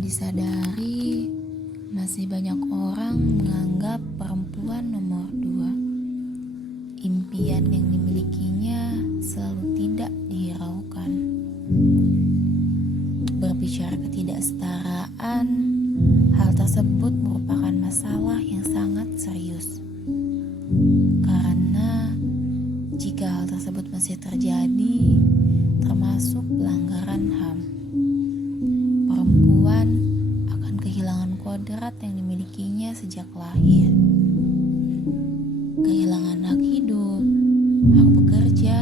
disadari, masih banyak orang menganggap perempuan nomor dua. Impian yang dimilikinya selalu tidak dihiraukan. Berbicara ketidaksetaraan, hal tersebut merupakan masalah yang sangat serius. Karena jika hal tersebut masih terjadi, termasuk pelanggaran HAM, perempuan akan kehilangan kodrat yang dimilikinya sejak lahir. Kehilangan hak hidup, hak bekerja,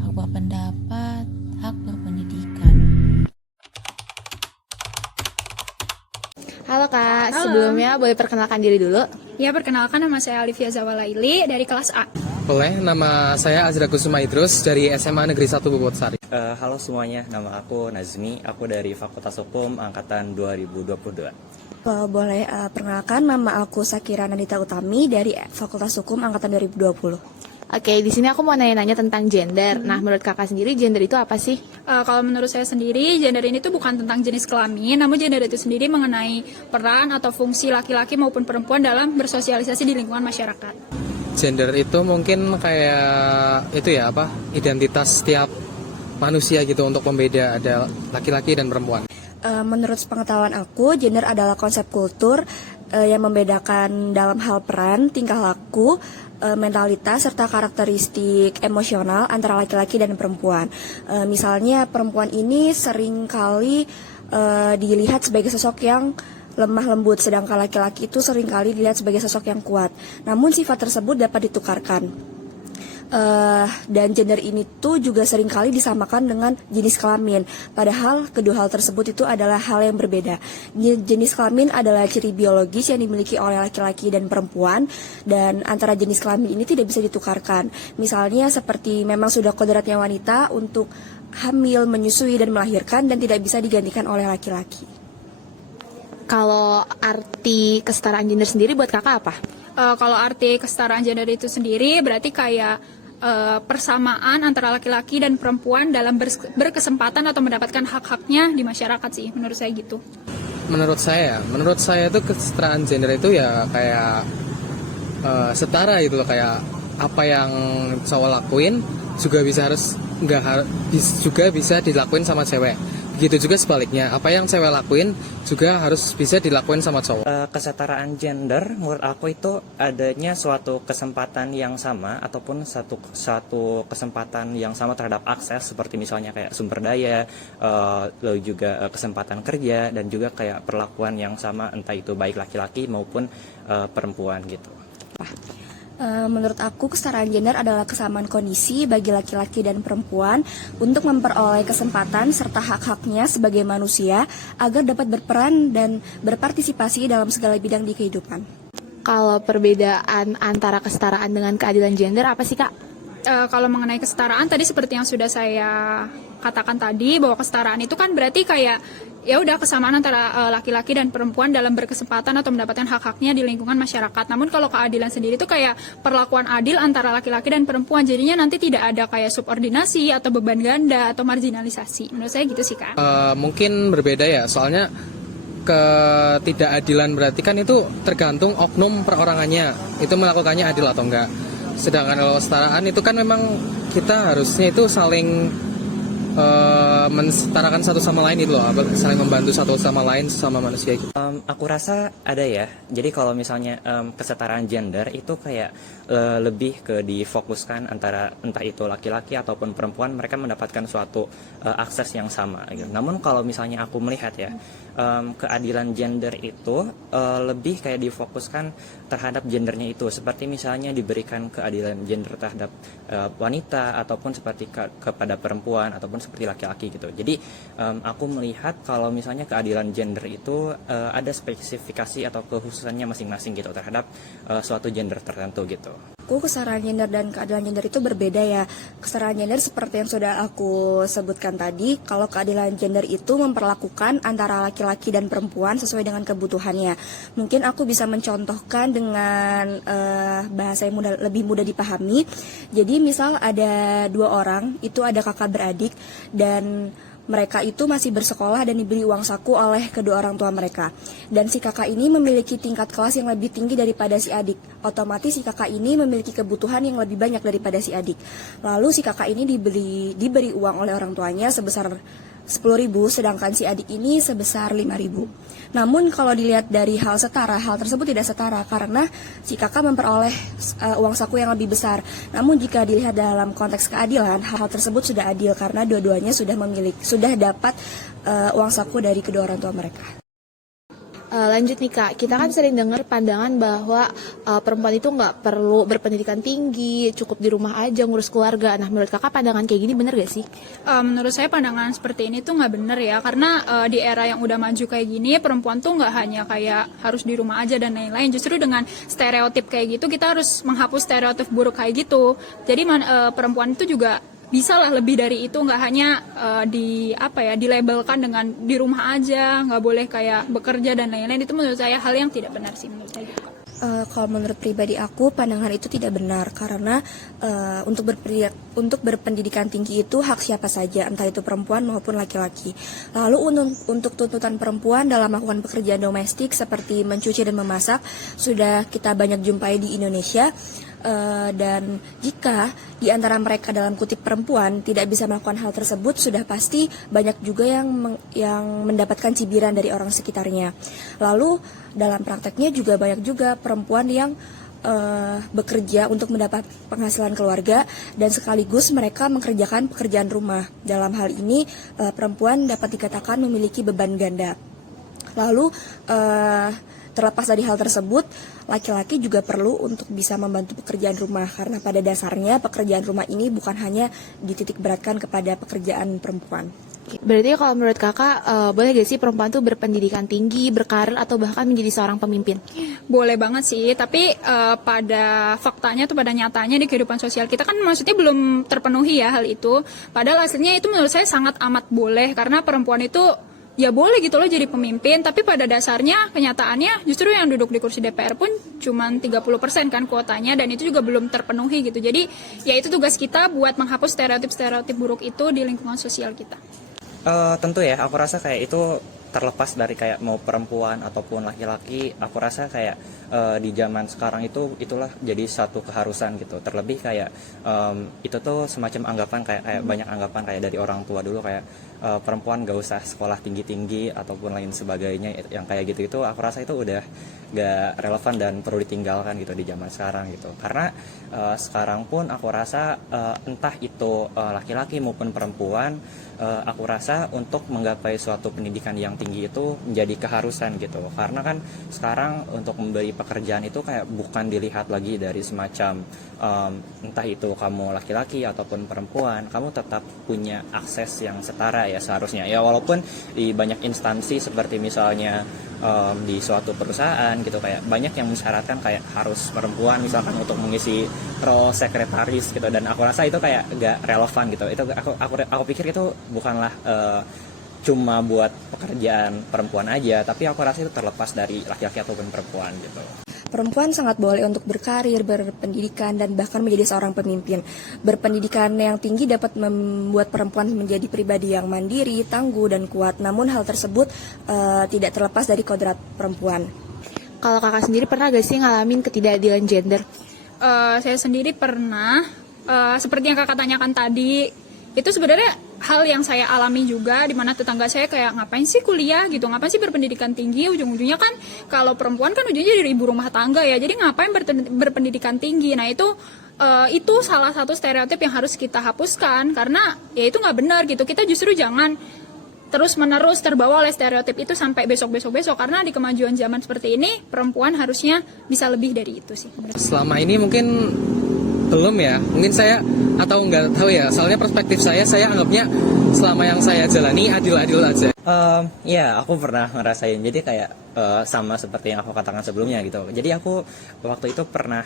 hak berpendapat, hak berpendidikan. Halo Kak, Halo. sebelumnya boleh perkenalkan diri dulu? Ya, perkenalkan nama saya Alivia Zawalaili dari kelas A. Boleh, nama saya Azra Kusuma Idrus dari SMA Negeri 1 Bobot-Sari. Halo semuanya, nama aku Nazmi, aku dari Fakultas Hukum Angkatan 2022. Boleh perkenalkan, nama aku Sakira Nadita Utami dari Fakultas Hukum Angkatan 2020. Oke, di sini aku mau nanya-nanya tentang gender. Nah, menurut Kakak sendiri gender itu apa sih? Kalau menurut saya sendiri, gender ini tuh bukan tentang jenis kelamin, namun gender itu sendiri mengenai peran atau fungsi laki-laki maupun perempuan dalam bersosialisasi di lingkungan masyarakat. Gender itu mungkin kayak itu ya identitas setiap manusia gitu untuk pembeda ada laki-laki dan perempuan. Menurut pengetahuan aku, gender adalah konsep kultur yang membedakan dalam hal peran, tingkah laku, mentalitas, serta karakteristik emosional antara laki-laki dan perempuan. Misalnya perempuan ini seringkali dilihat sebagai sosok yang lemah lembut, sedangkan laki-laki itu seringkali dilihat sebagai sosok yang kuat. Namun sifat tersebut dapat ditukarkan. Dan gender ini tuh juga seringkali disamakan dengan jenis kelamin. Padahal kedua hal tersebut itu adalah hal yang berbeda. Jenis kelamin adalah ciri biologis yang dimiliki oleh laki-laki dan perempuan, dan antara jenis kelamin ini tidak bisa ditukarkan. Misalnya seperti memang sudah kodratnya wanita untuk hamil, menyusui, dan melahirkan, dan tidak bisa digantikan oleh laki-laki. Kalau arti kesetaraan gender sendiri buat Kakak apa? Kalau arti kesetaraan gender itu sendiri berarti kayak persamaan antara laki-laki dan perempuan dalam berkesempatan atau mendapatkan hak-haknya di masyarakat sih, menurut saya gitu. Menurut saya itu kesetaraan gender itu ya kayak setara gitu loh, kayak apa yang cowok lakuin juga bisa dilakuin sama cewek. Begitu juga sebaliknya, apa yang cewek lakuin juga harus bisa dilakuin sama cowok. Kesetaraan gender menurut aku itu adanya suatu kesempatan yang sama ataupun satu kesempatan yang sama terhadap akses, seperti misalnya kayak sumber daya, lalu juga kesempatan kerja, dan juga kayak perlakuan yang sama entah itu baik laki-laki maupun perempuan gitu. Menurut aku, kesetaraan gender adalah kesamaan kondisi bagi laki-laki dan perempuan untuk memperoleh kesempatan serta hak-haknya sebagai manusia agar dapat berperan dan berpartisipasi dalam segala bidang di kehidupan. Kalau perbedaan antara kesetaraan dengan keadilan gender apa sih Kak? Kalau mengenai kesetaraan tadi seperti yang sudah saya katakan tadi, bahwa kesetaraan itu kan berarti kayak ya udah kesamaan antara laki-laki dan perempuan dalam berkesempatan atau mendapatkan hak-haknya di lingkungan masyarakat. Namun kalau keadilan sendiri itu kayak perlakuan adil antara laki-laki dan perempuan, jadinya nanti tidak ada kayak subordinasi atau beban ganda atau marginalisasi. Menurut saya gitu sih Kak. Mungkin berbeda ya, soalnya ketidakadilan berarti kan itu tergantung oknum perorangannya itu melakukannya adil atau enggak. Sedangkan kalau kesetaraan itu kan memang kita harusnya itu saling mensetarakan satu sama lain itu loh, saling membantu satu sama lain sesama manusia gitu. Aku rasa ada ya. Jadi kalau misalnya kesetaraan gender itu kayak lebih ke difokuskan antara entah itu laki-laki ataupun perempuan, mereka mendapatkan suatu akses yang sama gitu. Namun kalau misalnya aku melihat ya, keadilan gender itu lebih kayak difokuskan terhadap gendernya itu, seperti misalnya diberikan keadilan gender terhadap wanita ataupun seperti kepada perempuan ataupun seperti laki-laki gitu. Jadi aku melihat kalau misalnya keadilan gender itu ada spesifikasi atau kekhususannya masing-masing gitu terhadap suatu gender tertentu gitu. Kesetaraan gender dan keadilan gender itu berbeda ya. Kesetaraan gender seperti yang sudah aku sebutkan tadi, kalau keadilan gender itu memperlakukan antara laki-laki dan perempuan sesuai dengan kebutuhannya. Mungkin aku bisa mencontohkan dengan bahasa yang lebih mudah dipahami. Jadi misal ada dua orang, itu ada kakak beradik, dan mereka itu masih bersekolah dan diberi uang saku oleh kedua orang tua mereka. Dan si kakak ini memiliki tingkat kelas yang lebih tinggi daripada si adik. Otomatis si kakak ini memiliki kebutuhan yang lebih banyak daripada si adik. Lalu si kakak ini diberi uang oleh orang tuanya sebesar 10.000, sedangkan si adik ini sebesar 5.000. Namun kalau dilihat dari hal setara, hal tersebut tidak setara karena si kakak memperoleh uang saku yang lebih besar. Namun jika dilihat dalam konteks keadilan, hal tersebut sudah adil karena dua-duanya sudah dapat uang saku dari kedua orang tua mereka. Lanjut nih Kak, kita kan sering dengar pandangan bahwa perempuan itu nggak perlu berpendidikan tinggi, cukup di rumah aja ngurus keluarga. Nah, menurut Kakak pandangan kayak gini bener gak sih? Menurut saya pandangan seperti ini tuh nggak bener ya, karena di era yang udah maju kayak gini, perempuan tuh nggak hanya kayak harus di rumah aja dan lain-lain. Justru dengan stereotip kayak gitu, kita harus menghapus stereotip buruk kayak gitu. Jadi perempuan itu juga bisa lah lebih dari itu, nggak hanya dilabelkan dengan di rumah aja, nggak boleh kayak bekerja dan lain-lain. Itu menurut saya hal yang tidak benar sih menurut saya. Kalau menurut pribadi aku, pandangan itu tidak benar karena untuk berpendidikan tinggi itu hak siapa saja, entah itu perempuan maupun laki-laki. Lalu untuk tuntutan perempuan dalam melakukan pekerjaan domestik seperti mencuci dan memasak sudah kita banyak jumpai di Indonesia. Dan jika di antara mereka dalam kutip perempuan tidak bisa melakukan hal tersebut, sudah pasti banyak juga yang mendapatkan cibiran dari orang sekitarnya. Lalu dalam prakteknya juga banyak juga perempuan yang bekerja untuk mendapat penghasilan keluarga dan sekaligus mereka mengerjakan pekerjaan rumah. Dalam hal ini perempuan dapat dikatakan memiliki beban ganda. Lalu terlepas dari hal tersebut, laki-laki juga perlu untuk bisa membantu pekerjaan rumah karena pada dasarnya pekerjaan rumah ini bukan hanya dititik beratkan kepada pekerjaan perempuan. Berarti kalau menurut Kakak, boleh gak sih perempuan tuh berpendidikan tinggi, berkarir, atau bahkan menjadi seorang pemimpin? Boleh banget sih, tapi pada faktanya tuh, pada nyatanya di kehidupan sosial kita kan maksudnya belum terpenuhi ya hal itu. Padahal aslinya itu menurut saya sangat amat boleh, karena perempuan itu ya boleh gitu loh jadi pemimpin, tapi pada dasarnya kenyataannya justru yang duduk di kursi DPR pun cuma 30% kan kuotanya, dan itu juga belum terpenuhi gitu. Jadi ya itu tugas kita buat menghapus stereotip-stereotip buruk itu di lingkungan sosial kita. Tentu ya, aku rasa kayak itu terlepas dari kayak mau perempuan ataupun laki-laki, aku rasa kayak di zaman sekarang itulah jadi satu keharusan gitu. Terlebih kayak itu tuh semacam anggapan kayak banyak anggapan kayak dari orang tua dulu kayak perempuan gak usah sekolah tinggi-tinggi ataupun lain sebagainya, yang kayak gitu itu aku rasa itu udah gak relevan dan perlu ditinggalkan gitu di zaman sekarang gitu. Karena sekarang pun aku rasa entah itu laki-laki maupun perempuan, aku rasa untuk menggapai suatu pendidikan yang tinggi itu menjadi keharusan gitu. Karena kan sekarang untuk memberi pekerjaan itu kayak bukan dilihat lagi dari semacam entah itu kamu laki-laki ataupun perempuan, kamu tetap punya akses yang setara ya seharusnya. Ya walaupun di banyak instansi seperti misalnya di suatu perusahaan gitu kayak banyak yang mensyaratkan kayak harus perempuan misalkan untuk mengisi role sekretaris gitu, dan aku rasa itu kayak gak relevan gitu. Itu aku pikir itu bukanlah cuma buat pekerjaan perempuan aja, tapi aku rasa itu terlepas dari laki-laki ataupun perempuan gitu. Perempuan sangat boleh untuk berkarir, berpendidikan, dan bahkan menjadi seorang pemimpin. Berpendidikan yang tinggi dapat membuat perempuan menjadi pribadi yang mandiri, tangguh, dan kuat. Namun hal tersebut tidak terlepas dari kodrat perempuan. Kalau Kakak sendiri pernah gak sih ngalamin ketidakadilan gender? Saya sendiri pernah, seperti yang Kakak tanyakan tadi, itu sebenarnya hal yang saya alami juga, di mana tetangga saya kayak ngapain sih kuliah gitu, ngapain sih berpendidikan tinggi, ujung-ujungnya kan kalau perempuan kan ujungnya jadi ibu rumah tangga ya, jadi ngapain berpendidikan tinggi. Nah itu salah satu stereotip yang harus kita hapuskan, karena ya itu nggak benar gitu. Kita justru jangan terus-menerus terbawa oleh stereotip itu sampai besok, karena di kemajuan zaman seperti ini perempuan harusnya bisa lebih dari itu sih. Selama ini mungkin belum ya, mungkin saya atau nggak tahu ya, soalnya perspektif saya anggapnya selama yang saya jalani adil-adil aja. Ya aku pernah ngerasain, jadi kayak sama seperti yang aku katakan sebelumnya gitu. Jadi aku waktu itu pernah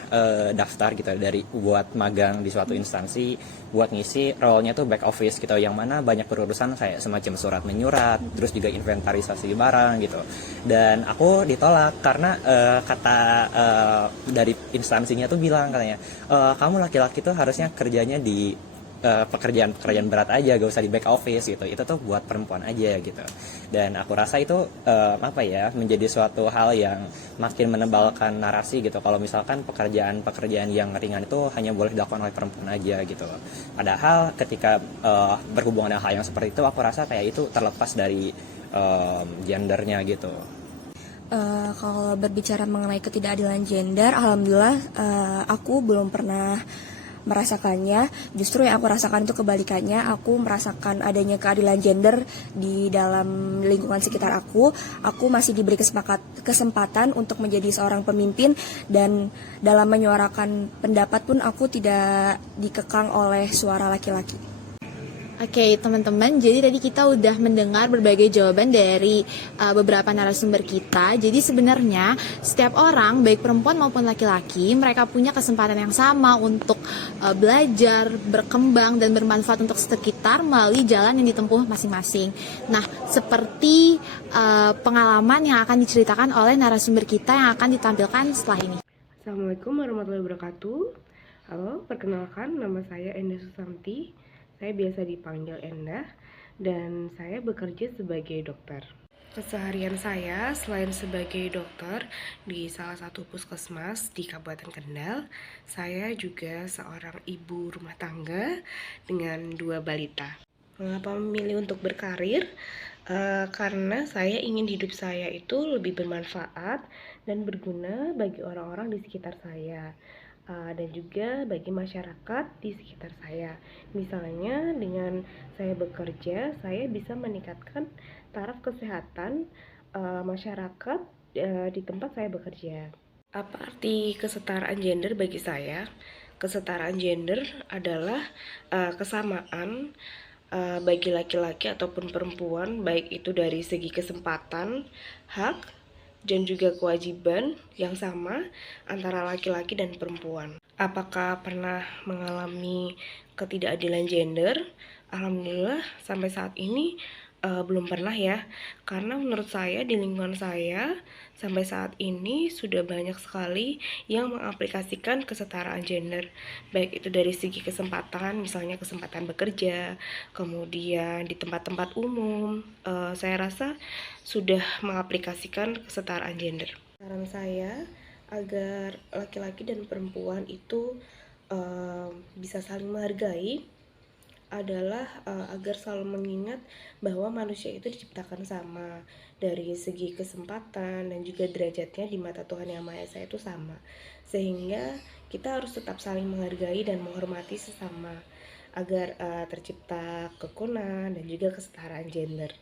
daftar gitu dari buat magang di suatu instansi buat ngisi role-nya tuh back office gitu, yang mana banyak berurusan kayak semacam surat menyurat, terus juga inventarisasi barang gitu. Dan aku ditolak karena kata dari instansinya tuh bilang katanya kamu laki-laki tuh harusnya kerjanya di pekerjaan-pekerjaan berat aja, gak usah di back office gitu, itu tuh buat perempuan aja gitu. Dan aku rasa itu apa ya, menjadi suatu hal yang makin menebalkan narasi gitu, kalau misalkan pekerjaan-pekerjaan yang ringan itu hanya boleh dilakukan oleh perempuan aja gitu. Padahal ketika berhubungan dengan hal yang seperti itu, aku rasa kayak itu terlepas dari gendernya gitu. Kalau berbicara mengenai ketidakadilan gender, alhamdulillah aku belum pernah merasakannya. Justru yang aku rasakan itu kebalikannya. Aku merasakan adanya keadilan gender di dalam lingkungan sekitar aku. Aku masih diberi kesempatan untuk menjadi seorang pemimpin, dan dalam menyuarakan pendapat pun aku tidak dikekang oleh suara laki-laki. Oke, teman-teman, jadi tadi kita udah mendengar berbagai jawaban dari beberapa narasumber kita. Jadi sebenarnya setiap orang, baik perempuan maupun laki-laki, mereka punya kesempatan yang sama untuk belajar, berkembang, dan bermanfaat untuk sekitar melalui jalan yang ditempuh masing-masing. Nah, seperti pengalaman yang akan diceritakan oleh narasumber kita yang akan ditampilkan setelah ini. Assalamualaikum warahmatullahi wabarakatuh. Halo, perkenalkan, nama saya Endah Susanti. Saya biasa dipanggil Endah, dan saya bekerja sebagai dokter. Keseharian saya selain sebagai dokter di salah satu puskesmas di Kabupaten Kendal, saya juga seorang ibu rumah tangga dengan 2 balita. Mengapa memilih untuk berkarir? Karena saya ingin hidup saya itu lebih bermanfaat dan berguna bagi orang-orang di sekitar saya. Dan juga bagi masyarakat di sekitar saya. Misalnya dengan saya bekerja, saya bisa meningkatkan taraf kesehatan masyarakat di tempat saya bekerja. Apa arti kesetaraan gender bagi saya? Kesetaraan gender adalah kesamaan bagi laki-laki ataupun perempuan, baik itu dari segi kesempatan, hak, dan juga kewajiban yang sama antara laki-laki dan perempuan. Apakah pernah mengalami ketidakadilan gender? Alhamdulillah sampai saat ini belum pernah ya, karena menurut saya di lingkungan saya sampai saat ini sudah banyak sekali yang mengaplikasikan kesetaraan gender, baik itu dari segi kesempatan, misalnya kesempatan bekerja, kemudian di tempat-tempat umum. Saya rasa sudah mengaplikasikan kesetaraan gender. Saran saya agar laki-laki dan perempuan itu bisa saling menghargai adalah agar selalu mengingat bahwa manusia itu diciptakan sama dari segi kesempatan dan juga derajatnya di mata Tuhan Yang Maha Esa itu sama, sehingga kita harus tetap saling menghargai dan menghormati sesama agar tercipta kerukunan dan juga kesetaraan gender.